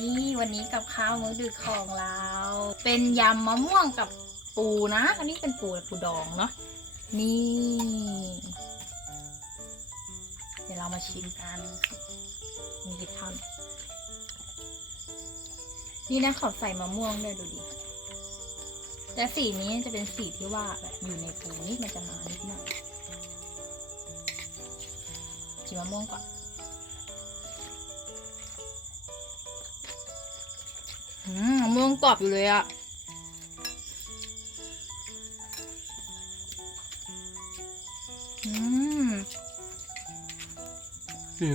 นี่วันนี้กับข้าวมื้อดึกของเรา เป็นยำมะม่วงกับปูนะ อันนี้เป็นปูปูดองเนาะนี่ เดี๋ยวเรามาชิมกันมีกี่ท่อนนี่นะเขาใส่มะม่วงด้วยดูดิแต่สีนี้จะเป็นสีที่ว่าแบบอยู่ในปูนี่มันจะมานิดหน่อยชิมมะม่วงก่อน อืมมะม่วงกรอบอยู่เลยอะอืม นี่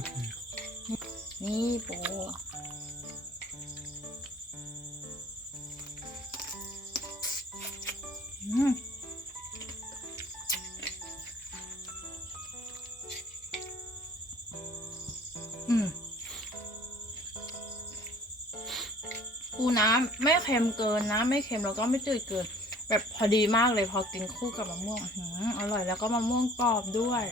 นี่ปูอืมอืม ปูน้ำไม่เค็มเกินนะไม่เค็มแล้วก็ไม่จืดเกิน แบบพอดีมากเลยพอกินคู่กับมะม่วงออร่อยแล้วก็มะม่วงกรอบด้วย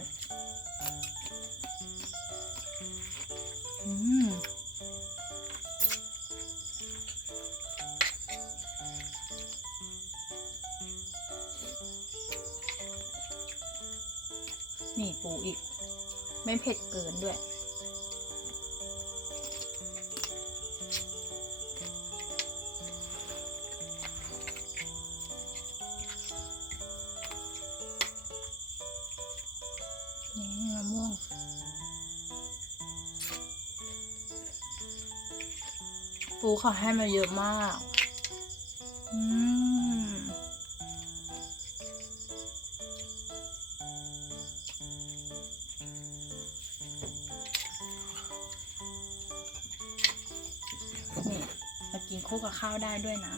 นี่ปูอีก ไม่เผ็ดเกินด้วย มะม่วงปูเขาให้มาเยอะมาก อืม นี่มากินคู่กับข้าวได้ด้วยนะ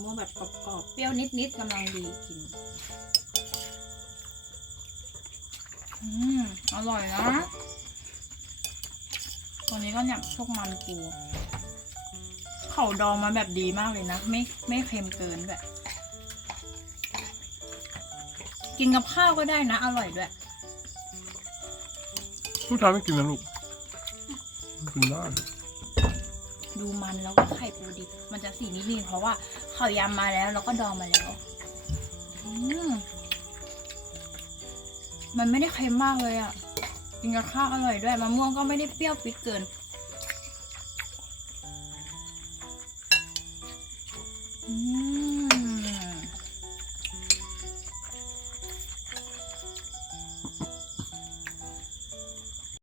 มะม่วงแบบกรอบๆ เปรี้ยวนิดๆกำลังดีกิน อืม อร่อยนะ ตัวนี้ก็เนี่ยพวกมันปู เขาดองมาแบบดีมากเลยนะ ไม่ไม่เค็มเกินแบบ กินกับข้าวก็ได้นะ อร่อยด้วย ผู้ชายไม่กินนะลูกกินได้ ดูมันแล้วก็ไข่ปูดิบมันจะสีนิดนึงเพราะว่าเขายำมาแล้วแล้วก็ดองมาแล้วอืมมันไม่ได้เค็มมากเลยอะ่ะกินกับข้าวอร่อยด้วยมะม่วงก็ไม่ได้เปรี้ยวปิดเกินอืม